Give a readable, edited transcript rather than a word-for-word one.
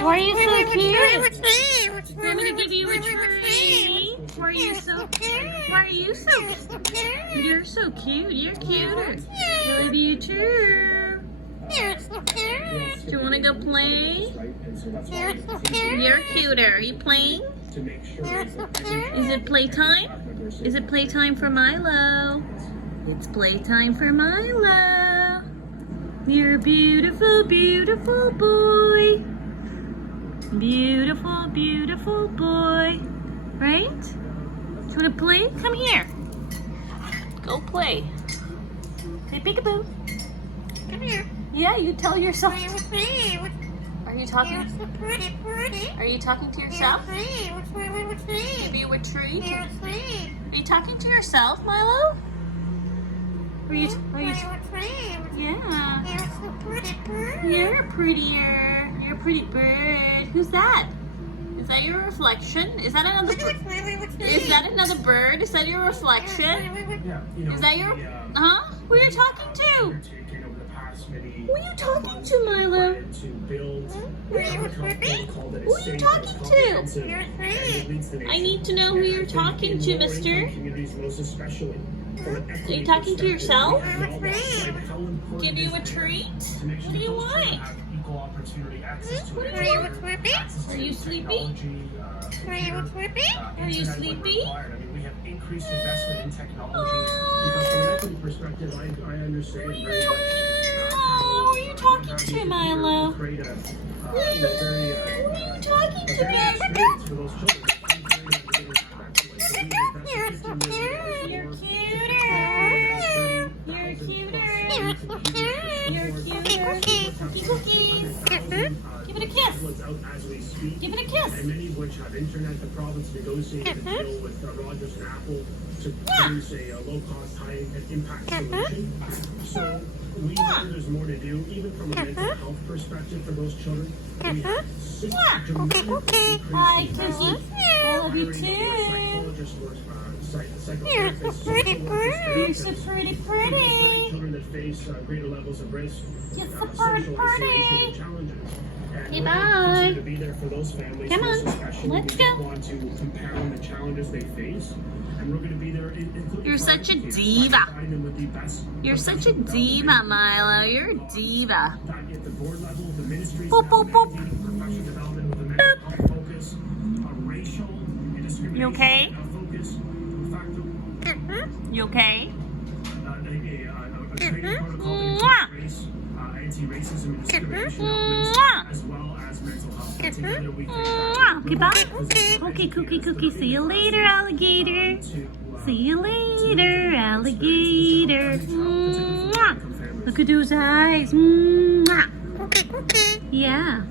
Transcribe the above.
Why are you so cute? I'm gonna give you a treat. Why are you so You're so cute. You're cuter. I love you too. Do you want to go play? You're cuter. Are you playing? Is it playtime? Is it playtime for Milo? It's playtime for Milo. You're a beautiful, beautiful boy. Beautiful, beautiful boy. Right? Do you want to play? Come here. Go play. Say peekaboo. Come here. Yeah, you tell yourself. Are you talking? Are you talking to yourself? Give you a treat? Are you talking to yourself, Milo? Are you yeah. You're prettier. You're a pretty bird. Who's that? Is that your reflection? Is that another bird? Is that another bird? Is that your reflection? Is that your huh? Who are you talking to? Who are you talking to, Milo? Who are you talking to? I need to know who you're talking to, mister. Are you talking to yourself? Give you a treat? What do you want? What do you want? Are you sleepy? Are you sleepy? We have increased investment in technology because from an equity perspective, I understand very much. Who are you talking to, Milo? Who are you talking to, Milo? You're cuter. You're cuter. You're cuter. Cookies. Give it a kiss. Give it a kiss. And many of which have internet. The province negotiated a deal with Rogers and Apple to produce a low-cost, high-impact solution. So we know there's more to do, even from a mental health perspective for those children. We have Hi, Cookie. I love you too. You're so pretty, pretty. You're so pretty, pretty. Children that face greater levels of risk, You're so pretty, pretty. challenges. Hey, bye. To be there for those families. Come on, let's go. We want to compound the challenges they face, and we're going to be there. You're such a diva. You're such a diva, Milo. You're a diva. At the board level, the ministries Boop, boop, boop. professional development with a mental health focus, a racial indiscrimination You okay? focus, You okay? a training protocol Mwah. race, anti-racism and discrimination elements, Mwah. as well as mental health. Together we Okay, bye. Okay, Cookie. See you later, alligator. See you later, alligator. Mwah. Look at those eyes. Mwah. Yeah.